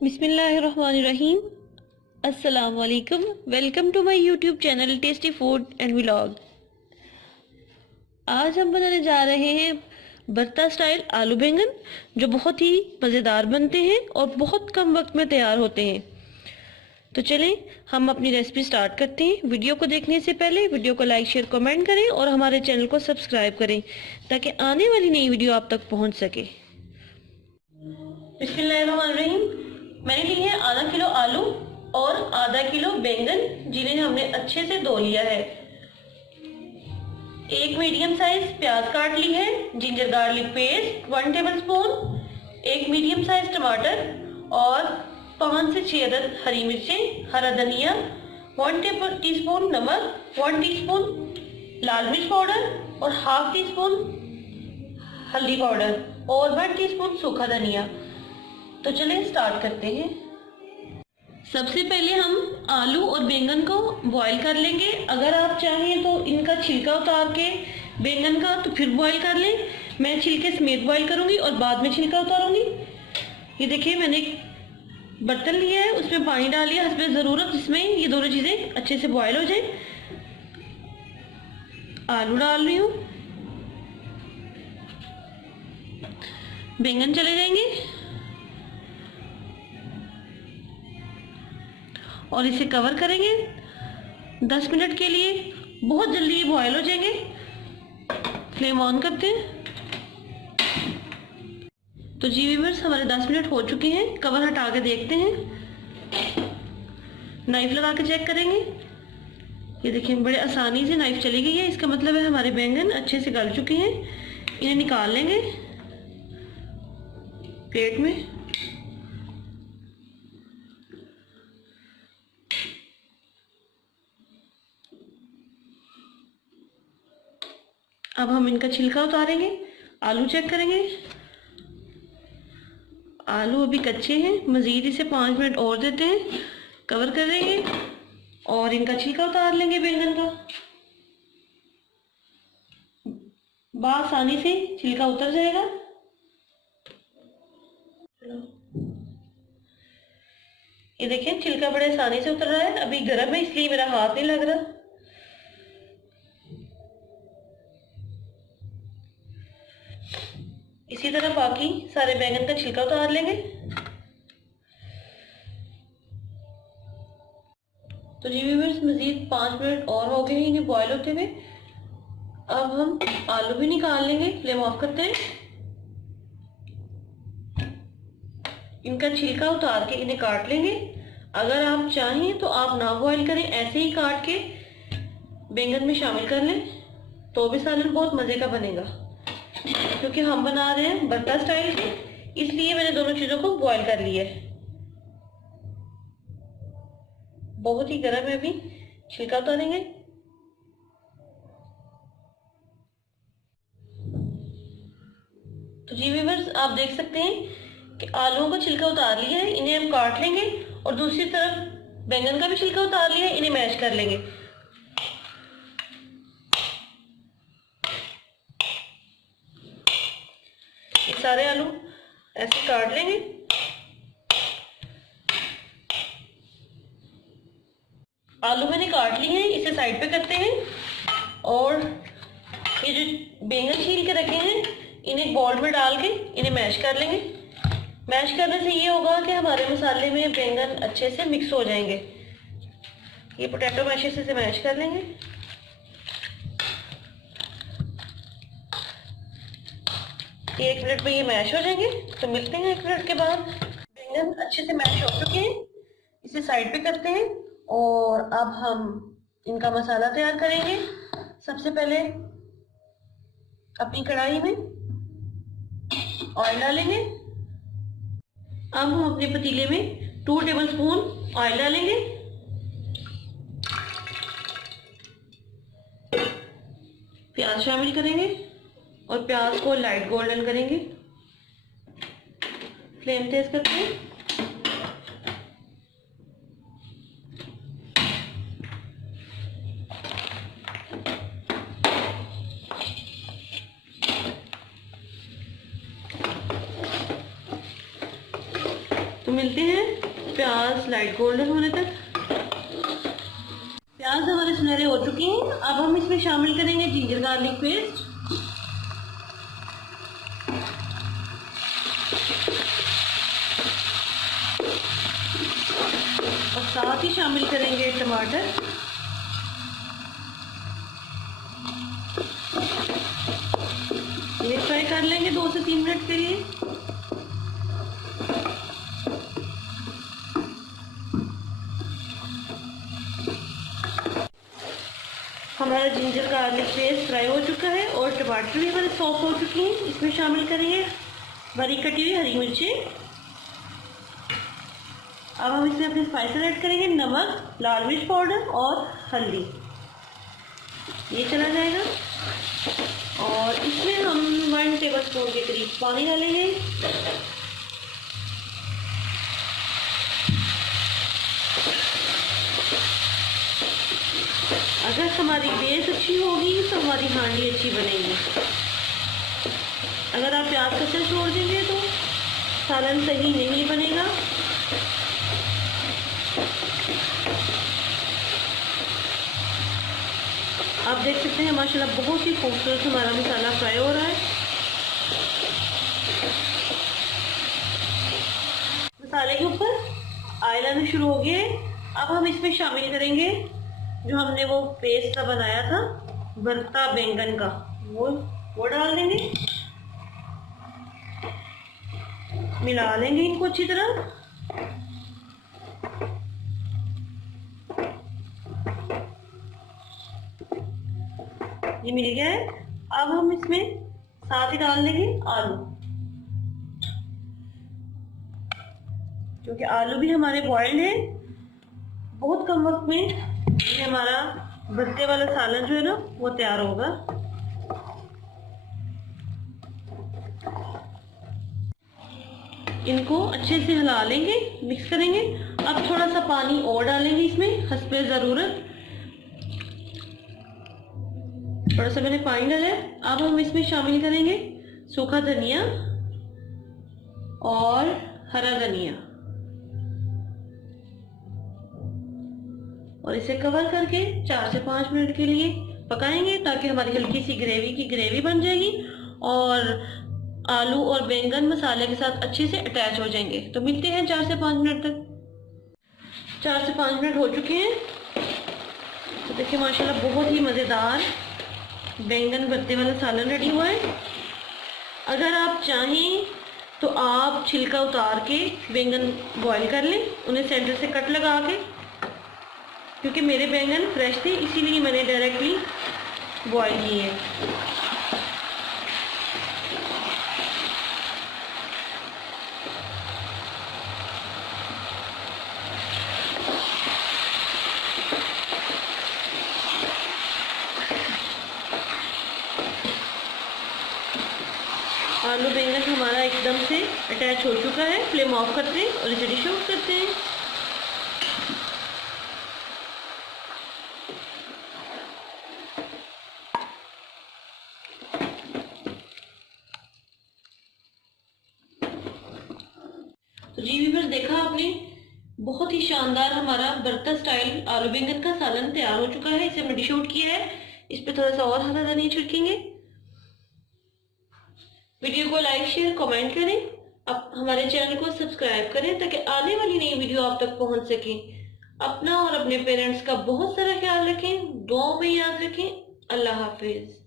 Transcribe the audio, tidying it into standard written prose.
बिस्मिल्लाहिर्रहमानिर्रहीम। अस्सलाम वालेकुम। Welcome to my YouTube channel tasty food and vlog. आज हम बनाने जा रहे हैं भरता स्टाइल आलू बैंगन, जो बहुत ही मज़ेदार बनते हैं और बहुत कम वक्त में तैयार होते हैं। तो चलें हम अपनी रेसिपी स्टार्ट करते हैं। वीडियो को देखने से पहले वीडियो को लाइक शेयर कमेंट करें और हमारे चैनल को सब्सक्राइब करें ताकि आने वाली नई वीडियो आप तक पहुंच सके। बिस्मिल्लाहिर्रहमानिर्रहीम। मैंने ली है आधा किलो आलू और आधा किलो बैंगन, जिन्हें हमने अच्छे से धो लिया है। एक मीडियम साइज प्याज काट ली है, जिंजर गार्लिक पेस्ट 1 टेबलस्पून, एक मीडियम साइज टमाटर और 5 से 6 अदद हरी मिर्चें, हरा धनिया, 1 टीस्पून नमक, 1 टीस्पून लाल मिर्च पाउडर और हाफ टी स्पून हल्दी पाउडर और 1 टीस्पून सूखा धनिया। तो चलिए स्टार्ट करते हैं। सबसे पहले हम आलू और बैंगन को बॉईल कर लेंगे। अगर आप चाहें तो इनका छिलका उतार के बैंगन का तो फिर बॉईल कर लें। मैं छिलके समेत बॉईल करूंगी और बाद में छिलका उतारूंगी। ये देखिए मैंने एक बर्तन लिया है, उसमें पानी डाल लिया हस्बे ज़रूरत, जिसमें ये दोनों चीज़ें अच्छे से बॉईल हो जाए। आलू डाल रही हूँ, बैंगन चले जाएंगे और इसे कवर करेंगे 10 मिनट के लिए। बहुत जल्दी ये बॉयल हो जाएंगे। फ्लेम ऑन करते हैं। तो जी व्यूअर्स, हमारे 10 मिनट हो चुके हैं। कवर हटा के देखते हैं, नाइफ लगा के चेक करेंगे। ये देखिए बड़े आसानी से नाइफ चली गई है, इसका मतलब है हमारे बैंगन अच्छे से गल चुके हैं। इन्हें निकाल लेंगे प्लेट में। अब हम इनका छिलका उतारेंगे, आलू चेक करेंगे। आलू अभी कच्चे हैं, मज़ीद इसे 5 मिनट और देते हैं, कवर करेंगे और इनका छिलका उतार लेंगे बैंगन का। आसानी से छिलका उतर जाएगा। ये देखिए छिलका बड़े आसानी से उतर रहा है। अभी गर्म है इसलिए मेरा हाथ नहीं लग रहा। इसी तरह बाकी सारे बैंगन का छिलका उतार लेंगे। तो जी व्यूअर्स, मज़ीद 5 मिनट और हो गए हैं इन्हें बॉयल होते हुए। अब हम आलू भी निकाल लेंगे। फ्लेम ऑफ करते हैं। इनका छिलका उतार के इन्हें काट लेंगे। अगर आप चाहें तो आप ना बॉयल करें, ऐसे ही काट के बैंगन में शामिल कर लें तो भी सालन बहुत मज़े का बनेगा। क्योंकि हम बना रहे हैं भरता स्टाइल के, इसलिए मैंने दोनों चीज़ों को बॉयल कर लिया है। बहुत ही गर्म है, अभी छिलका उतारेंगे। तो जी व्यूअर्स, आप देख सकते हैं कि आलूओं का छिलका उतार लिया है। इन्हें हम काट लेंगे और दूसरी तरफ बैंगन का भी छिलका उतार लिया है। इन्हें मैश कर लेंगे। ये सारे आलू ऐसे काट लेंगे। आलू मैंने काट लिए हैं, इसे साइड पे करते हैं और ये जो बैंगन छील के रखे हैं इन्हें बाउल में डाल के इन्हें मैश कर लेंगे। मैश करने से ये होगा कि हमारे मसाले में बैंगन अच्छे से मिक्स हो जाएंगे। ये पोटैटो मैशर से मैश कर लेंगे। ये 1 मिनट में ये मैश हो जाएंगे। तो मिलते हैं 1 मिनट के बाद। बैंगन अच्छे से मैश हो चुके हैं, इसे साइड पे करते हैं और अब हम इनका मसाला तैयार करेंगे। सबसे पहले अपनी कढ़ाई में ऑयल डालेंगे। अब हम अपने पतीले में 2 टेबलस्पून ऑयल डालेंगे। प्याज शामिल करेंगे और प्याज को लाइट गोल्डन करेंगे। फ्लेम तेज करते हैं। तो मिलते हैं प्याज लाइट गोल्डन होने तक। प्याज हमारे सुनहरे हो चुके हैं। अब हम इसमें शामिल करेंगे जिंजर गार्लिक पेस्ट और साथ ही शामिल करेंगे टमाटर। ये फ्राई कर लेंगे 2 से 3 मिनट के लिए। हमारा जिंजर गार्लिक पेस्ट फ्राई हो चुका है और टमाटर भी हमारे सॉफ्ट हो चुके हैं। इसमें शामिल करेंगे बारीक कटी हुई हरी मिर्चें। अब हम इसमें अपने स्पाइसेस ऐड करेंगे, नमक, लाल मिर्च पाउडर और हल्दी। ये चला जाएगा और इसमें हम 1 टेबलस्पून के करीब पानी डालेंगे। अगर हमारी बेस अच्छी होगी तो हमारी हांडी अच्छी बनेगी। अगर आप प्याज कच्चा छोड़ देंगे तो सालन सही नहीं बनेगा। आप देख सकते हैं माशाल्लाह बहुत ही खूबसूरत हमारा मसाला फ्राई हो रहा है। मसाले के ऊपर ऑयल आना शुरू हो गया है। अब हम इसमें शामिल करेंगे जो हमने वो पेस्ट का बनाया था भरता बैंगन का, वो डाल देंगे। मिला लेंगे इनको अच्छी तरह। ये मिल गया है। अब हम इसमें साथ ही डाल देंगे आलू, क्योंकि आलू भी हमारे बॉइल्ड है। बहुत कम वक्त में ये हमारा भरते वाला सालन जो है ना वो तैयार होगा। इनको अच्छे से हिला लेंगे, मिक्स करेंगे। अब थोड़ा सा पानी और डालेंगे इसमें हस्बे ज़रूरत। थोड़ा सा मैंने पानी डाला है। अब हम इसमें शामिल करेंगे सूखा धनिया और हरा धनिया और इसे कवर करके 4 से 5 मिनट के लिए पकाएंगे ताकि हमारी हल्की सी ग्रेवी बन जाएगी और आलू और बैंगन मसाले के साथ अच्छे से अटैच हो जाएंगे। तो मिलते हैं 4 से 5 मिनट तक। 4 से 5 मिनट हो चुके हैं। तो देखिए माशाल्लाह बहुत ही मज़ेदार बैंगन भरते वाला सालन रेडी हुआ है। अगर आप चाहें तो आप छिलका उतार के बैंगन बॉईल कर लें, उन्हें सेंटर से कट लगा के। क्योंकि मेरे बैंगन फ्रेश थे इसीलिए मैंने डायरेक्टली बॉईल किए हैं। आलू बैंगन हमारा एकदम से अटैच हो चुका है। फ्लेम ऑफ करते हैं और इसे डिश आउट करते हैं। तो जी व्यूअर्स, देखा आपने, बहुत ही शानदार हमारा भरता स्टाइल आलू बैंगन का सालन तैयार हो चुका है। इसे हमने डिश आउट किया है। इस पे थोड़ा सा और हरा धनिया छिड़केंगे। वीडियो को लाइक शेयर कमेंट करें। अब हमारे चैनल को सब्सक्राइब करें ताकि आने वाली नई वीडियो आप तक पहुंच सके। अपना और अपने पेरेंट्स का बहुत सारा ख्याल रखें, दुआओं में याद रखें। अल्लाह हाफिज।